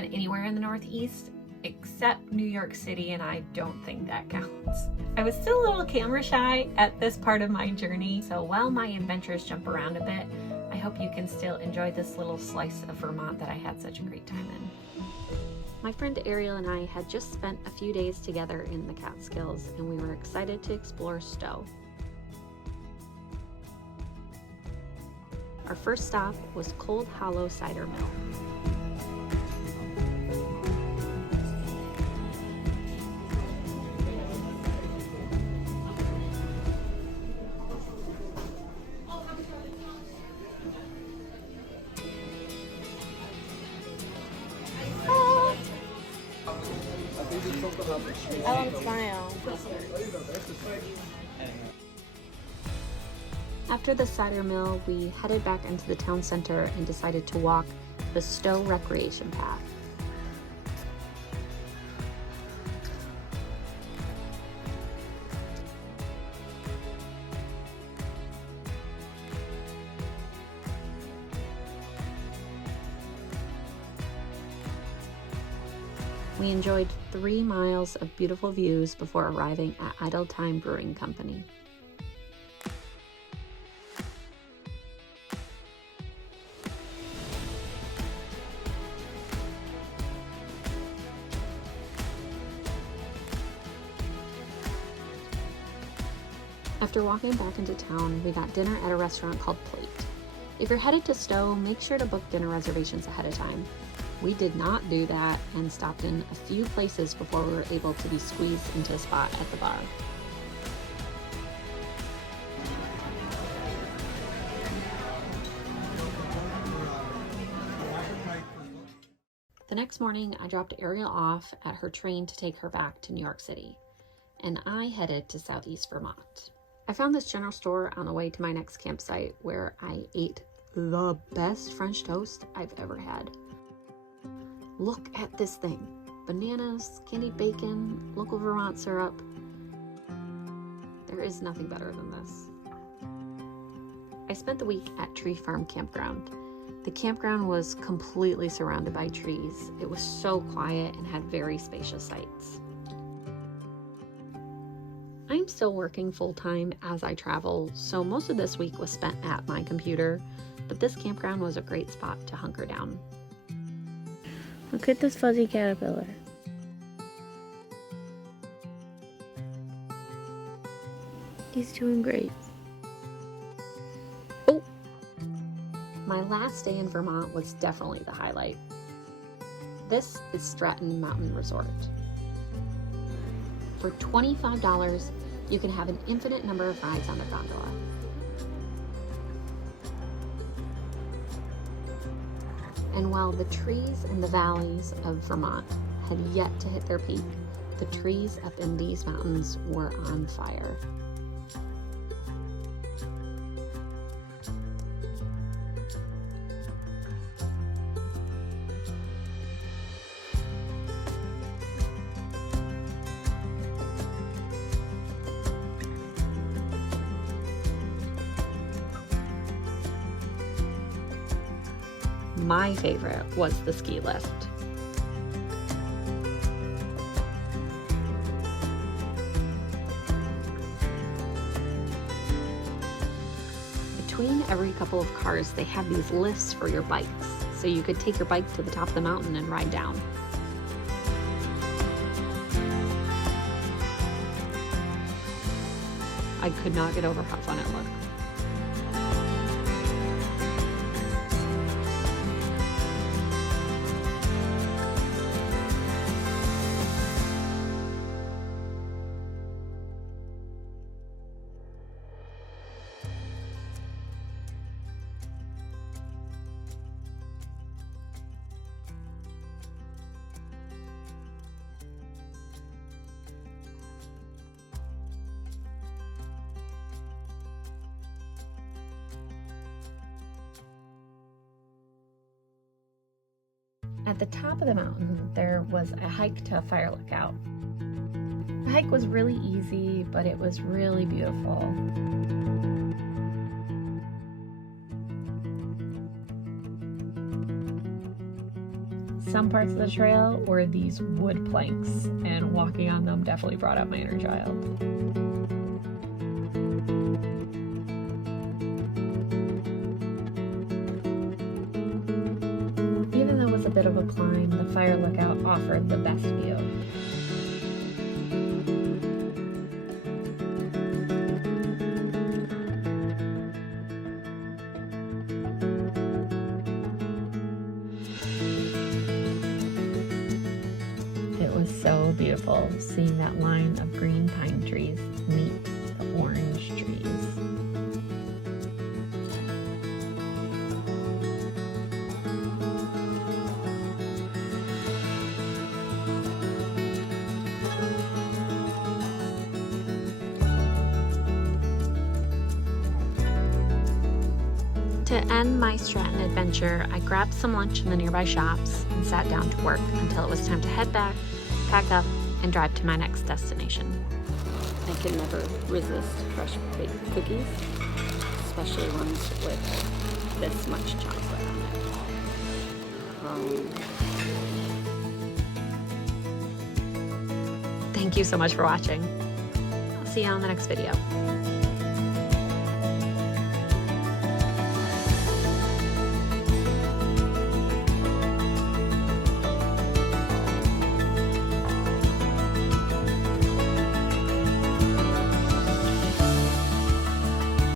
been anywhere in the Northeast except New York City, and I don't think that counts. I was still a little camera shy at this part of my journey, so while my adventures jump around a bit, I hope you can still enjoy this little slice of Vermont that I had such a great time in. My friend Ariel and I had just spent a few days together in the Catskills, and we were excited to explore Stowe. Our first stop was Cold Hollow Cider Mill. I want to smile. After the cider mill, we headed back into the town center and decided to walk the Stowe Recreation Path. We enjoyed 3 miles of beautiful views before arriving at Idle Time Brewing Company. After walking back into town, we got dinner at a restaurant called Plate. If you're headed to Stowe, make sure to book dinner reservations ahead of time. We did not do that and stopped in a few places before we were able to be squeezed into a spot at the bar. The next morning, I dropped Ariel off at her train to take her back to New York City, and I headed to Southeast Vermont. I found this general store on the way to my next campsite where I ate the best French toast I've ever had. Look at this thing. Bananas, candied bacon, local Vermont syrup. There is nothing better than this. I spent the week at Tree Farm Campground. The campground was completely surrounded by trees. It was so quiet and had very spacious sites. I'm still working full-time as I travel, so most of this week was spent at my computer, but this campground was a great spot to hunker down. Look at this fuzzy caterpillar. He's doing great. Oh! My last day in Vermont was definitely the highlight. This is Stratton Mountain Resort. For $25, you can have an infinite number of rides on the gondola. And while the trees in the valleys of Vermont had yet to hit their peak, the trees up in these mountains were on fire. My favorite was the ski lift. Between every couple of cars, they have these lifts for your bikes, so you could take your bike to the top of the mountain and ride down. I could not get over how fun it looked. At the top of the mountain, there was a hike to a fire lookout. The hike was really easy, but it was really beautiful. some parts of the trail were these wood planks, and walking on them definitely brought out my inner child. Even though it was a bit of a climb, the fire lookout offered the best view. It was so beautiful seeing that line of green pine trees meet the orange trees. To end my Stratton adventure, I grabbed some lunch in the nearby shops and sat down to work until it was time to head back, pack up, and drive to my next destination. I can never resist fresh baked cookies, especially ones with this much chocolate on it. Thank you so much for watching. I'll see you on the next video.